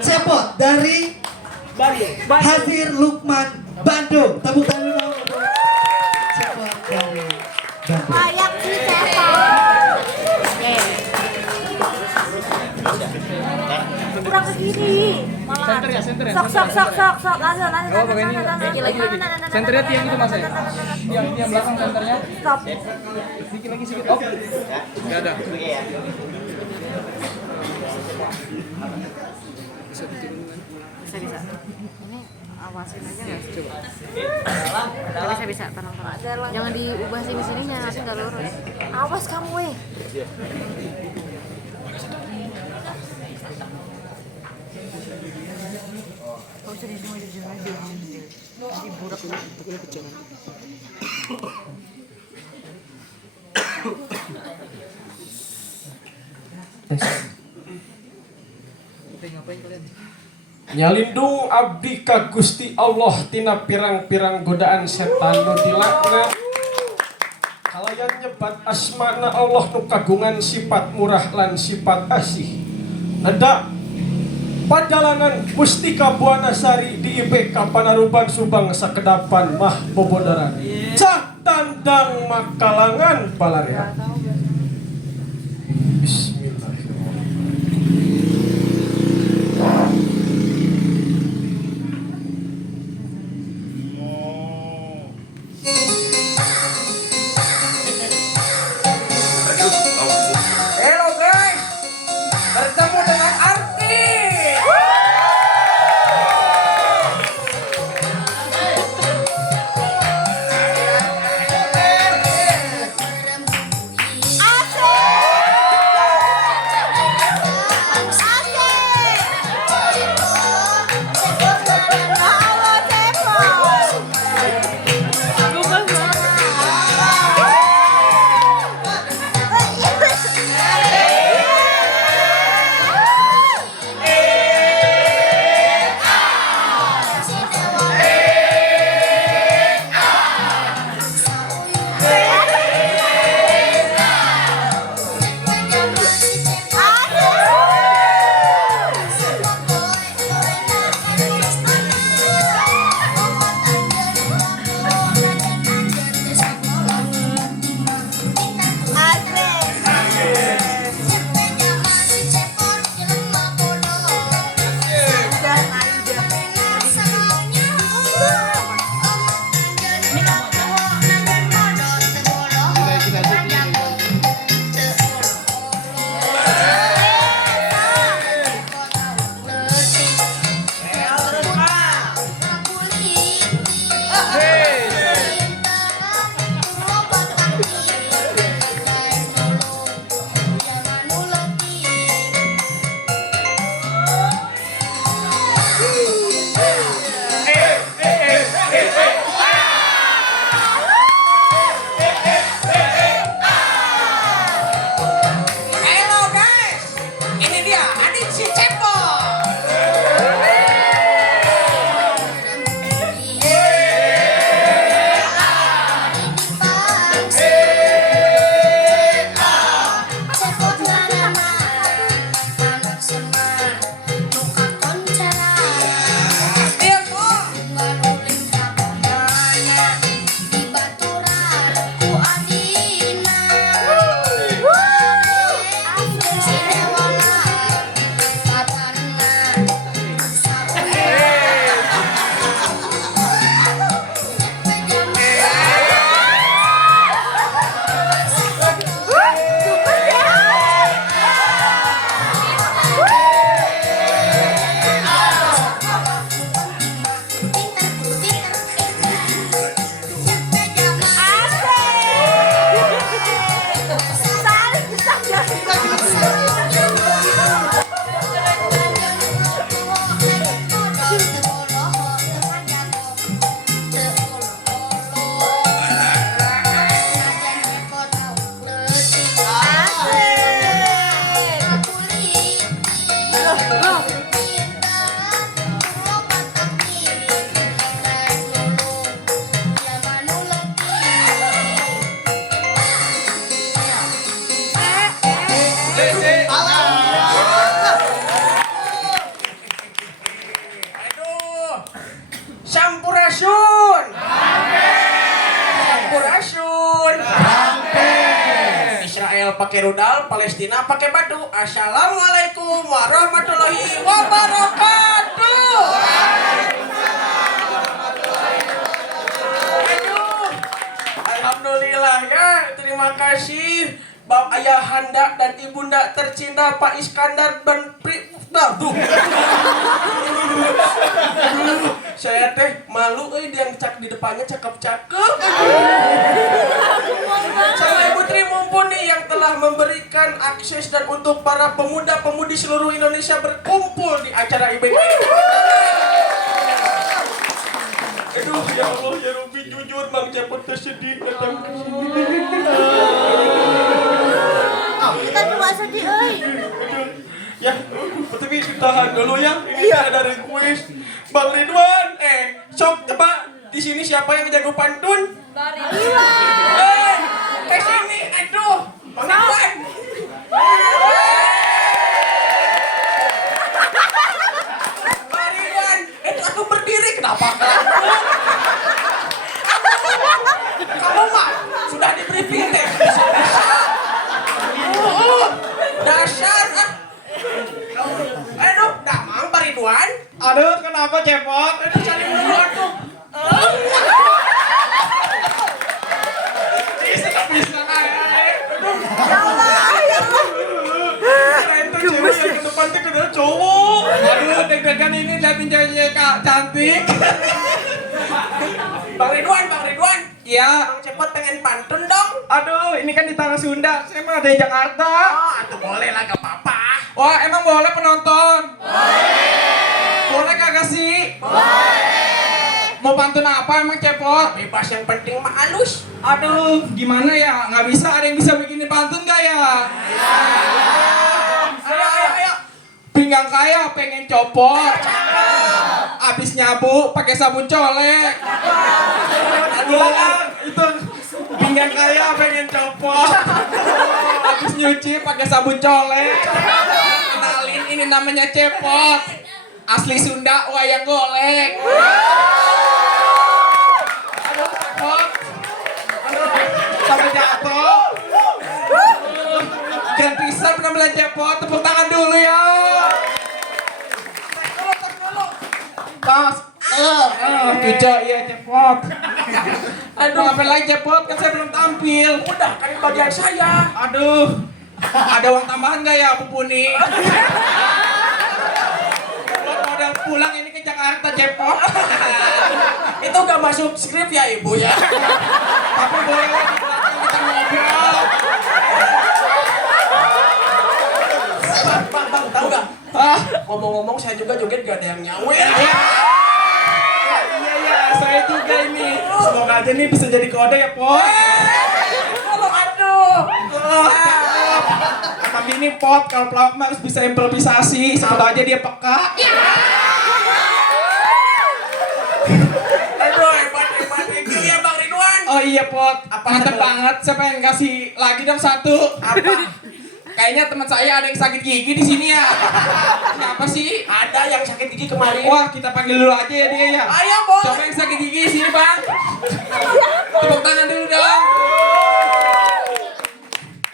Cepot dari Hadir Lukman Bandung. Tepuk tangan dulu untuk Cepot dari Bandung. Layak sih Cepot. Kurang ke kiri. Malah. Center ya, center ya. Sok. Lanjut. Senternya tiang itu mas ya? Tiang belakang senternya. Stop. Sedikit lagi sedikit. Oh, nggak ada. Bisa. Ini awasin aja nggak sih? Coba. Bisa. Tenang. Jangan diubah sininya, nanti nggak lurus. Awas kamu weh. Kau usah di semua jujur aja. Nanti burak pokoknya kejangan. Ngapain kalian? Nyalindung abdi ka Gusti Allah tina pirang-pirang godaan setan nu dilaknat. Kalayan nyebat asmana Allah nu kagungan sifat murah lan sifat asih. Neda padalanan Mustika Buana Sari di IPK Panaruban Subang sakedapan mah bobodaran. Cak tandang makalangan palarehan. pakai rudal, Palestina pakai batu. Assalamualaikum warahmatullahi wabarakatuh. Aduh, alhamdulillah ya, terima kasih Bapak Ayahanda dan Ibunda tercinta Pak Iskandar dan Aduh. Saya teh malu dia cak di depannya cakep-cakep. Sama Ibu Tri Mumpuni yang telah memberikan akses dan untuk para pemuda-pemudi seluruh Indonesia berkumpul di acara IBK ini. Aduh, ya Allah, ya Rabbi, jujur Bang Cepot sedih datang ke sini. Kita juga sedih, euy. Ya, tapi tahan dulu ya. Ini ada request. Bang Ridwan, sok coba di sini siapa yang jago pantun? Bang Ridwan. Ke sini, aduh. Bang Ridwan. Bang Ridwan, itu aku berdiri kenapa kamu? Kamu mah sudah di briefing teh. Dasar ah. Aduh, damang Pak Ridwan. Aduh, kenapa Cepot? Aduh, saling dulu atuh. Bisa Gemes ya. Ke depan teh kedua cowok. Aduh, deg-degan ini liatin cewek cantik. Bang Ridwan. Iya. Bang Cepot pengen pantun dong. Aduh, ini kan di Tanah Sunda. Saya mah ada di Jakarta. Oh, atuh boleh lah, gak apa-apa. Wah, emang boleh penonton? Boleh kagak sih? Mau pantun apa emang Cepot? Bebas, yang penting mah halus. Aduh, gimana ya? Nggak bisa, ada yang bisa bikinin pantun gak ya? Ayo. Pinggang kaya pengen copot. Abis nyabu pakai sabun colek. Aduh, itu pinggang kaya pengen copot. Abis nyuci pakai sabun colek. Kenalin, ini namanya Cepot. Asli Sunda, wayang golek. Aduh, Cepot. Aduh, sampai jatuh. Ganti pisan penampilan Cepot, tepuk tangan dulu ya. Pas. Cuca, iya Cepot. Aduh, ngapain lagi Cepot? Kan saya belum tampil. Udah, kan bagian saya. Aduh, ada uang tambahan gak ya Pupuni? Buat modal pulang ini ke Jakarta Cepot. Itu gak masuk skrip ya Ibu ya. Tapi boleh lah di belakang kita ngobrol. Bang, tahu gak? Hah? Ngomong-ngomong saya juga joget gak ada yang nyawer. Iya, saya juga ini. Semoga aja nih bisa jadi kode ya, Pot. Aduh. Tapi ini Pot, kalau pelawak mah harus bisa improvisasi. Semoga aja dia peka. Aduh, hebat. Iya Bang Ridwan. Oh iya, Pot. Apa Mantep satu? banget. Saya pengen kasih lagi dong satu. Apa? Kayaknya teman saya ada yang sakit gigi di sini ya. Kenapa sih? Ada yang sakit gigi kemarin. Wah, kita panggil dulu aja ya dia ya. Ayo, Bos. Coba yang sakit gigi sini, Bang. Tepuk tangan dulu dong.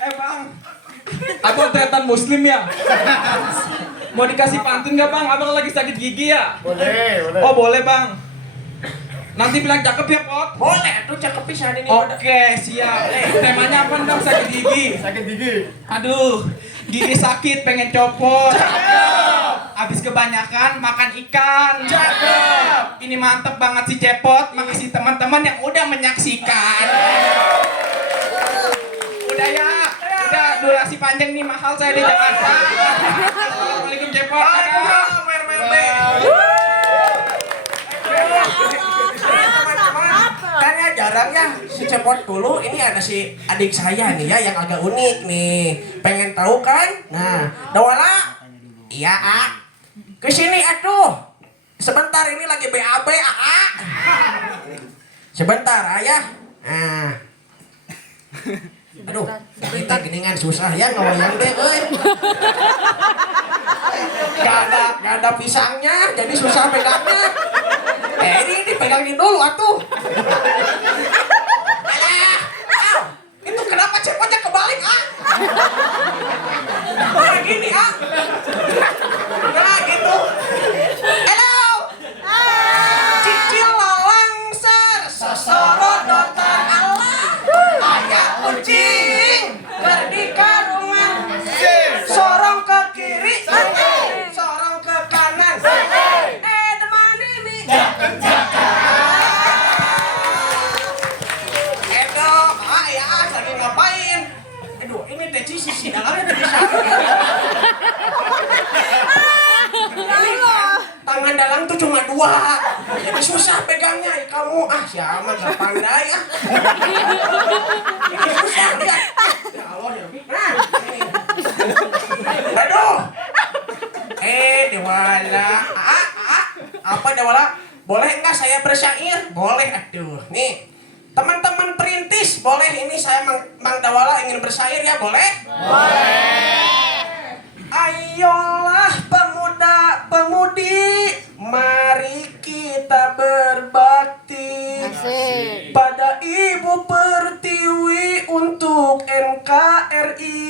Bang. Abang ternyata muslim ya? Mau dikasih pantun gak Bang? Abang lagi sakit gigi ya? Boleh. Oh boleh Bang. Nanti bilang cakep ya Pot? Boleh, tuh cakep pisan ini. Oke, siap. Temanya apa dong sakit gigi? Sakit gigi. Aduh, gigi sakit pengen copot. Abis kebanyakan makan ikan. Cakep. Ini mantep banget si Cepot. Makasih teman-teman yang udah menyaksikan. Udah ya, udah durasi panjang nih mahal saya di Jakarta. Assalamualaikum Cepot. Kan ya jarang ya si Cepot dulu. Ini ada si adik saya nih ya yang agak unik nih. Pengen tahu kan? Nah, Dawala. Iya, A. Kesini atuh. Sebentar ini lagi BAB, A. Sebentar, ayah. Nah. Aduh, kita geningan susah ya ngawayang deh, euy. Gak ada pisangnya, jadi susah pegangnya. Ini dipegangin dulu atuh. Alah, itu kenapa Cepotnya kebalik, ah? Nah gini ah. Nah gitu. Hello. Cicil lalangsar sosorodotan Allah. Aya kucing di karungan. Sorong ke kiri, sorong ke kanan. Demani mi. Edo, ya tadi ngapain? Aduh, ini teh sisi dalamnya udah bisa. Tangan dalam tuh cuma 2. Jadi susah pegangnya. Kamu siapa gak pandai ah. Ini susah lihat. Ya Allah ya. Nah, ini. Aduh. Dewala. Apa Dewala? Boleh enggak saya bersyair? Boleh atuh. Nih. Teman-teman perintis, boleh ini saya Mang Dawala ingin bersyair ya, boleh? Boleh. Ayolah pemuda-pemudi, mari kita berbakti pada Ibu Pertiwi untuk NKRI.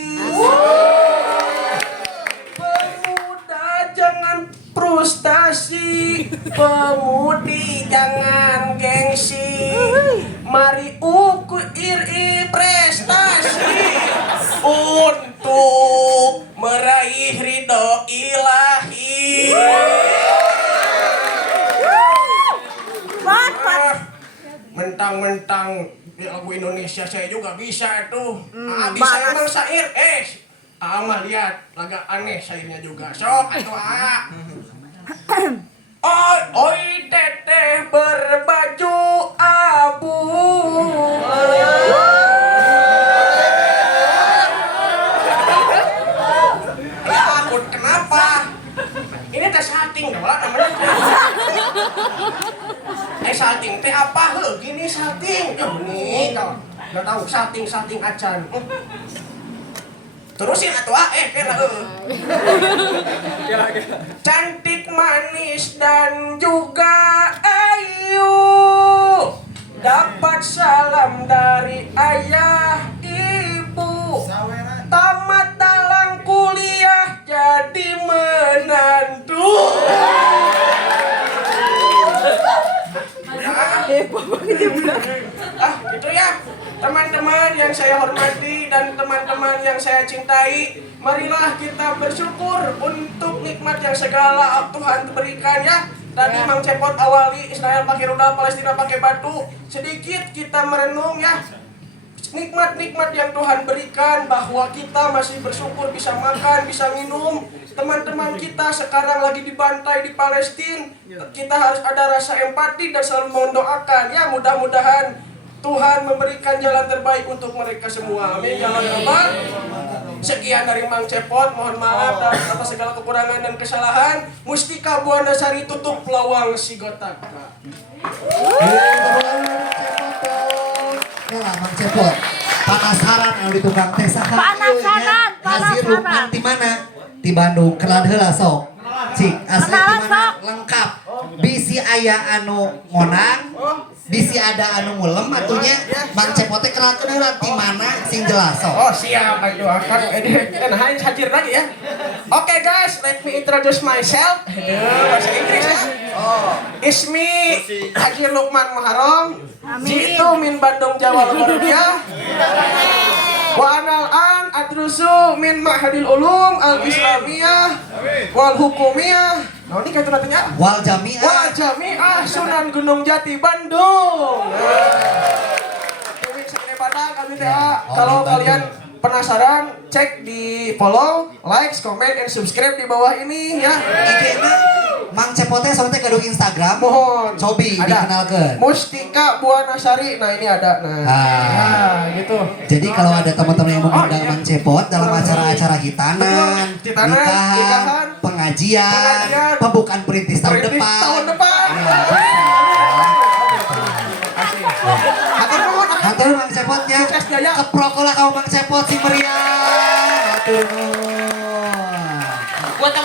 Pemuda jangan frustasi, pemudi jangan gengsi. Mari ukur prestasi untuk meraih ridho ilahi. Mentang-mentang lagu Indonesia saya juga bisa tuh. Bisa emang syair. Mah lihat, agak aneh syairnya juga. Sok atuh Oi teteh berbaju abu. Ya ampun, kenapa? Ini teh salting Dawala namanya. Salting teh apa? Gini salting. Nih kau nggak tahu salting acan. Terusin atuh kena Cantik, manis dan juga ayu. Dapat salam dari ayah ibu. Tamat dalam kuliah jadi menantu. Gitu ya. Teman-teman yang saya hormati dan teman-teman yang saya cintai, marilah kita bersyukur untuk nikmat yang segala Tuhan berikan ya. Tadi Mang Cepot awali Israel pakai rudal, Palestina pakai batu. Sedikit kita merenung ya. Nikmat-nikmat yang Tuhan berikan, bahwa kita masih bersyukur bisa makan, bisa minum. Teman-teman kita sekarang lagi dibantai di Palestina. Kita harus ada rasa empati dan selalu mendoakan ya, mudah-mudahan Tuhan memberikan jalan terbaik untuk mereka semua. Amin. Jangan lupa. Sekian dari Mang Cepot. Mohon maaf atas segala kekurangan dan kesalahan. Mustika Buana Sari tutup lawang Sigotaka. Nah, Mang Cepot. Panasaran anu di tukang teh saha? Panasaran. Hasil Lukman di mana? Di Bandung. Kelan heula sok. Cik, asli di mana? Lengkap. Bisi aya anu ngonang. Bisi ada anu mulem atunya. Mang Cepot teh kenalkeun heula di mana sing jelas sok. Oh siap, aduh akan hain hadir lagi ya. Oke guys, let me introduce myself. Bahasa Inggris ya. Ismi Haji Lukman Muharram. Jitu min Bandung Jawa Lumurdia. Wa anal an adrusu min Ma'hadil Ulum al-Islamiyah wal Hukumiyah. Nah ini kata nantinya Wal Jami'ah Sunan Gunung Jati Bandung. Kalau kalian penasaran, cek di follow, like, comment, and subscribe di bawah ini ya. IG-na Mang Cepot teh soalnya gaduh Instagram. Mohon. Cobi Ada. dikenalkeun. Mustika Buana Sari. Nah ini ada. Nah gitu. Jadi kalau ada teman-teman yang mengundang Mang Cepot dalam acara-acara hitanan, Hitanan, nikahan, nikahan, pengajian, pembukaan perintis tahun Perintis depan. tahun depan. Hatur Mang Cepotnya. Sukses jaya. Keprokola kamu Mang Cepot si meriah. Hatur nuhun.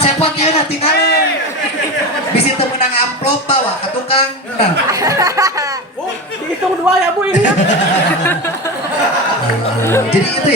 Cepotnya udah tinggalin. Bisa menang amplop bawa ke tukang. Dihitung 2 ya Bu ini ya. Jadi itu ya.